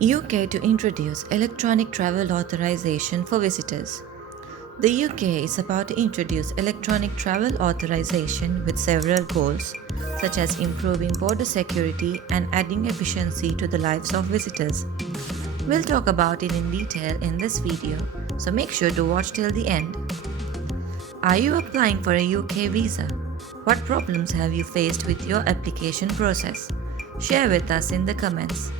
UK to introduce electronic travel authorization for visitors. The UK is about to introduce electronic travel authorization with several goals, such as improving border security and adding efficiency to the lives of visitors. We'll talk about it in detail in this video, so make sure to watch till the end. Are you applying for a UK visa? What problems have you faced with your application process? Share with us in the comments.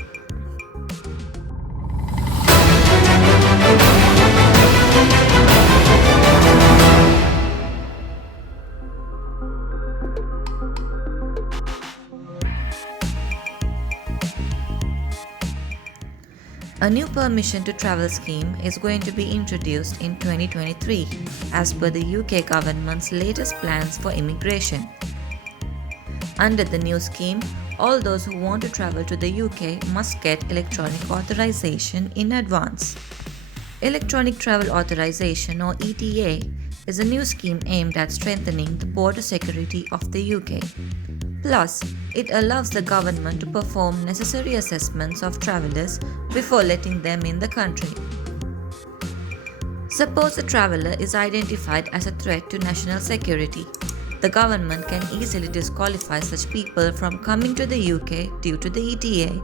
A new permission to travel scheme is going to be introduced in 2023 as per the UK government's latest plans for immigration. Under the new scheme, all those who want to travel to the UK must get electronic authorization in advance. Electronic Travel Authorization or ETA is a new scheme aimed at strengthening the border security of the UK. Plus, it allows the government to perform necessary assessments of travellers before letting them in the country. Suppose a traveller is identified as a threat to national security. The government can easily disqualify such people from coming to the UK due to the ETA.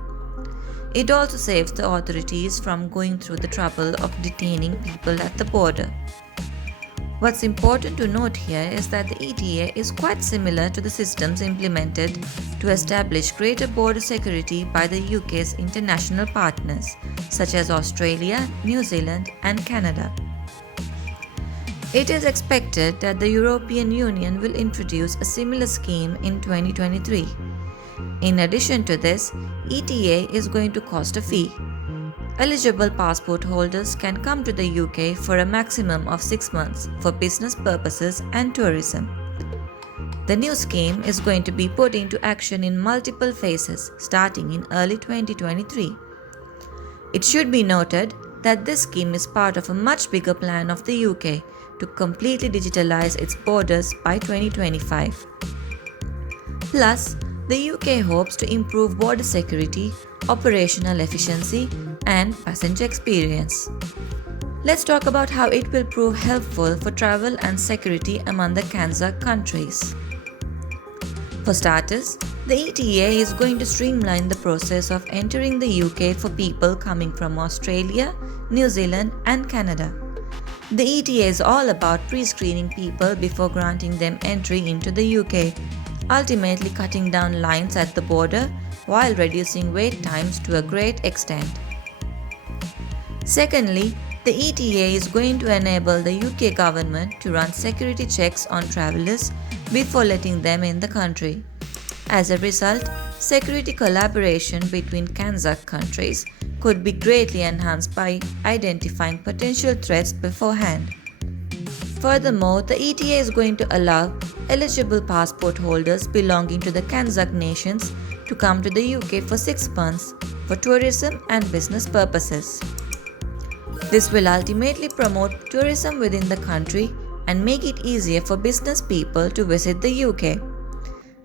It also saves the authorities from going through the trouble of detaining people at the border. What's important to note here is that the ETA is quite similar to the systems implemented to establish greater border security by the UK's international partners, such as Australia, New Zealand, and Canada. It is expected that the European Union will introduce a similar scheme in 2023. In addition to this, ETA is going to cost a fee. Eligible passport holders can come to the UK for a maximum of 6 months for business purposes and tourism. The new scheme is going to be put into action in multiple phases starting in early 2023. It should be noted that this scheme is part of a much bigger plan of the UK to completely digitalize its borders by 2025. Plus, the UK hopes to improve border security, operational efficiency, and passenger experience. Let's talk about how it will prove helpful for travel and security among the CANZAC countries. For starters, the ETA is going to streamline the process of entering the UK for people coming from Australia, New Zealand, and Canada. The ETA is all about pre-screening people before granting them entry into the UK, ultimately cutting down lines at the border while reducing wait times to a great extent. Secondly, the ETA is going to enable the UK government to run security checks on travellers before letting them in the country. As a result, security collaboration between CANZAC countries could be greatly enhanced by identifying potential threats beforehand. Furthermore, the ETA is going to allow eligible passport holders belonging to the CANZAC nations to come to the UK for 6 months for tourism and business purposes. This will ultimately promote tourism within the country and make it easier for business people to visit the UK.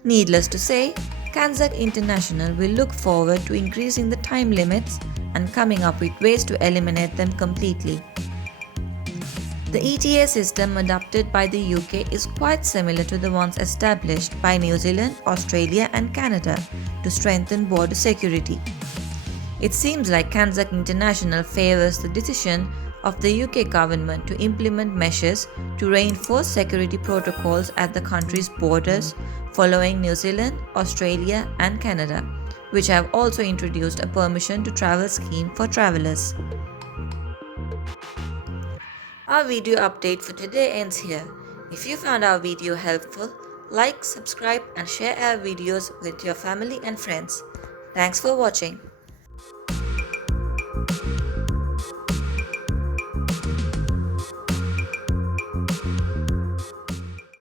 Needless to say, CANZAC International will look forward to increasing the time limits and coming up with ways to eliminate them completely. The ETA system adopted by the UK is quite similar to the ones established by New Zealand, Australia, and Canada to strengthen border security. It seems like CANZAC International favours the decision of the UK government to implement measures to reinforce security protocols at the country's borders following New Zealand, Australia, and Canada, which have also introduced a permission to travel scheme for travellers. Our video update for today ends here. If you found our video helpful, like, subscribe, and share our videos with your family and friends. Thanks for watching.